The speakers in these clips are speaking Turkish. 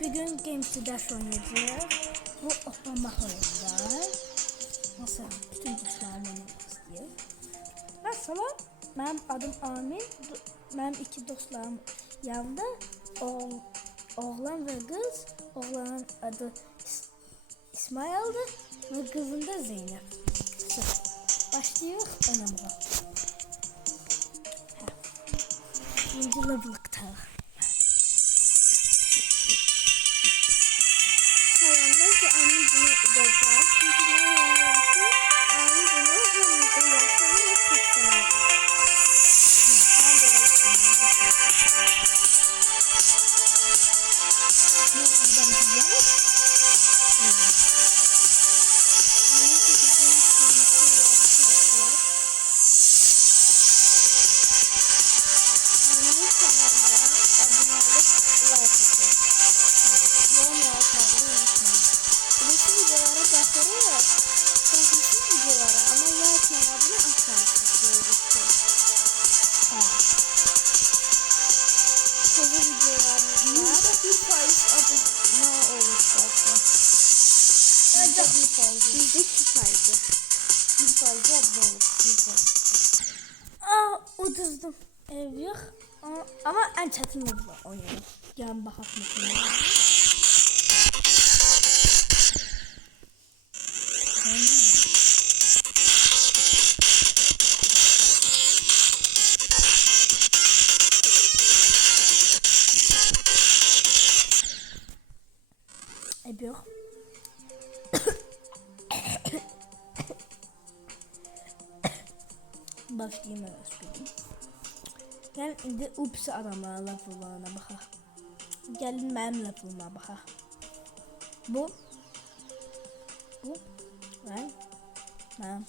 Bir gün Games'i ders oynayacağız. Bu otlama oyunda. Nasıl bütün dostlarla oynamak istiyor. Mesela benim adım Amin. Benim iki dostlarım yanında. Oğlan ve kız. Oğlanın adı İsmail'di ve kızın da Zeynep. Başlıyor oynamaya. Birinci level'lıkta. Hayvanlarca Amin bunu edeceğiz. Çünkü ben hayvanlarca Amin bunu hepimizin yaşamı ve kutsamayı. Ben de Uduzdum. Ev yok. Ama en çetin level'ı oynuyorum. Yan bakalım. Ev yok. Başlayayım öyle. Gel indi ups adamlarla laflarına baxa. Gəlin mənim lafıma baxa. Bu ben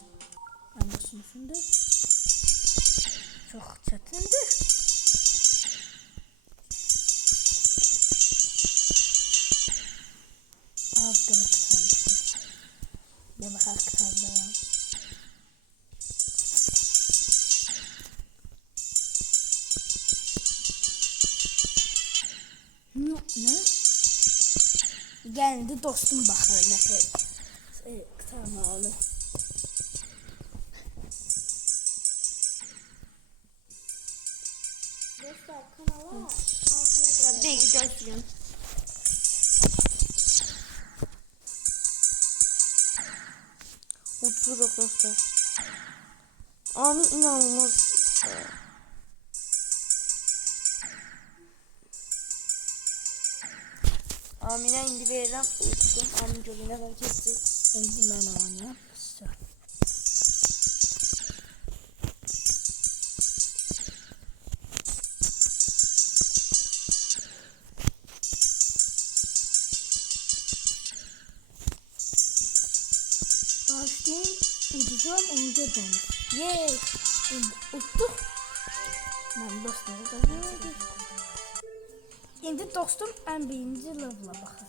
başımsındır. Çok çətindir. Az qala qısalmışdır. Ne baxaq qısaldım. Ne? Geldi dostum bakır ne kadar kıtamalı. dostlar kanala Ankara bir göstereyim. Mutluluk dostlar. Amin inanılmaz. Amin'e indi verirəm, uyutdum. Amin gölünə qədər keçdi. İndi mən oynayam. Başlayayım. Udacağım onu da donur. Yeee. Uttuk. Ben dostları da gördüm. İndi dostum en birinci level'a baxır.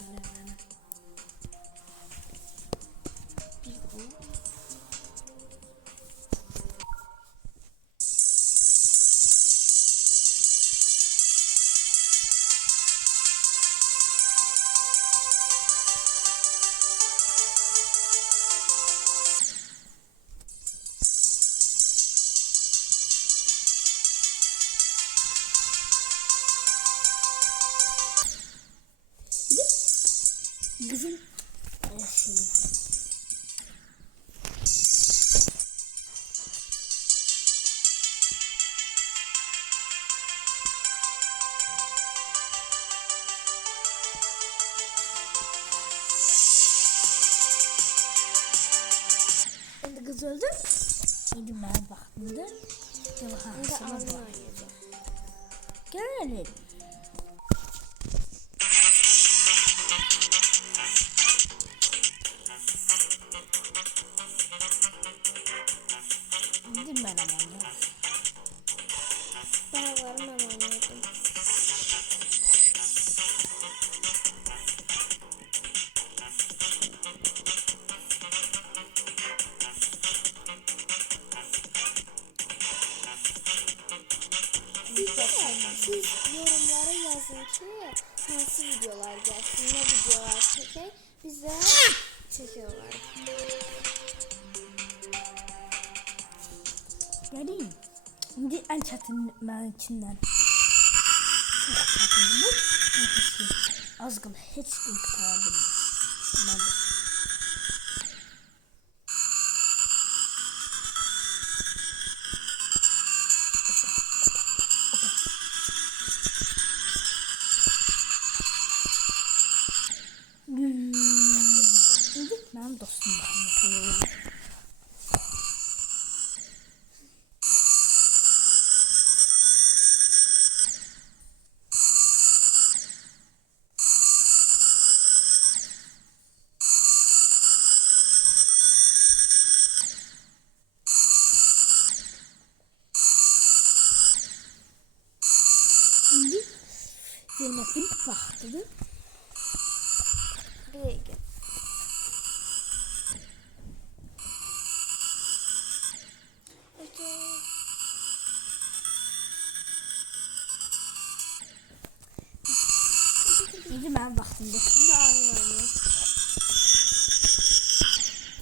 Kızım şimdi kız öldü. Şimdi ben baktımda. Gelelim. Gidin ben ama ya. Ben varım ben oynuyordum. Siz yorumlara yazın ki hansı videolar gəlsin, nə videolar çəkək, biz də çəkək olarıq. Geleyim. Şimdi en çetin benimkinden. Çok çetin bu. Az kal hiç gün kıtabiliyor. Ben de. Şimdi benim dostum bakayım. Şimdi Zeynep'in vaktidir. Bir dəqiqə. Okay. Şimdi benim vaktimdir. Şimdi Amin oynayır.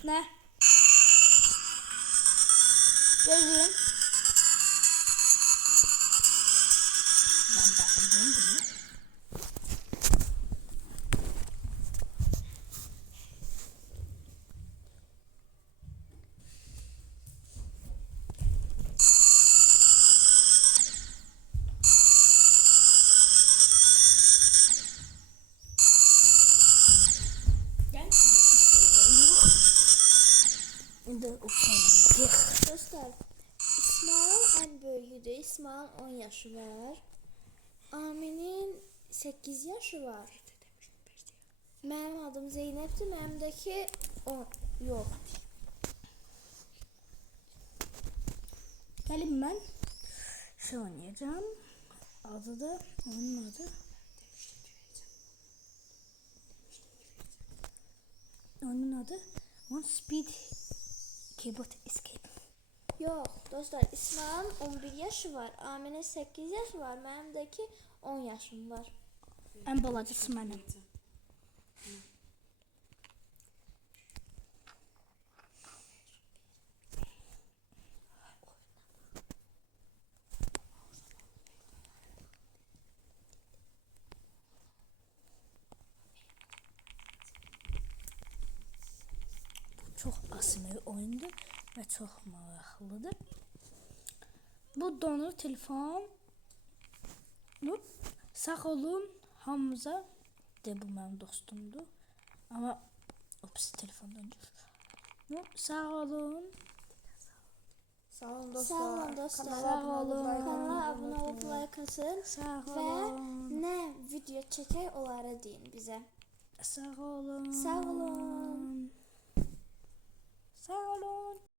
Ne? Gözüm. Ben bakımdayım bunu. Şimdi okuyalım. Dostlar, İsmail en böyüğüdür. İsmail 10 yaşı var. Amin'in 8 yaşı var. Mənim adım Zeynep'dir. Mənimdəki 10 yox. Gelin ben şu oynayacağım. Adı da onun adı. Onun adı One Speed Keyboard Escape. Yox, dostlar, İsmail'in 11 yaşı var. Amin'in 8 yaşı var. Mənimdəki 10 yaşım var. En balacısı benim. Çok asmır oyundur ve çok maraqlıdır. Bu donur telefon. Sağ olun hamımıza. De bu mənim dostumdur. Ama ops telefondan düşür. Sağ olun. Sağ olun dostlar. Sağ olun dostlar. Sağ olun. Kanala abunə olub like atın Sağ və olun. nə video çəkək onlara deyin bizə. Sağ olun. Sağ olun. Sağ olun.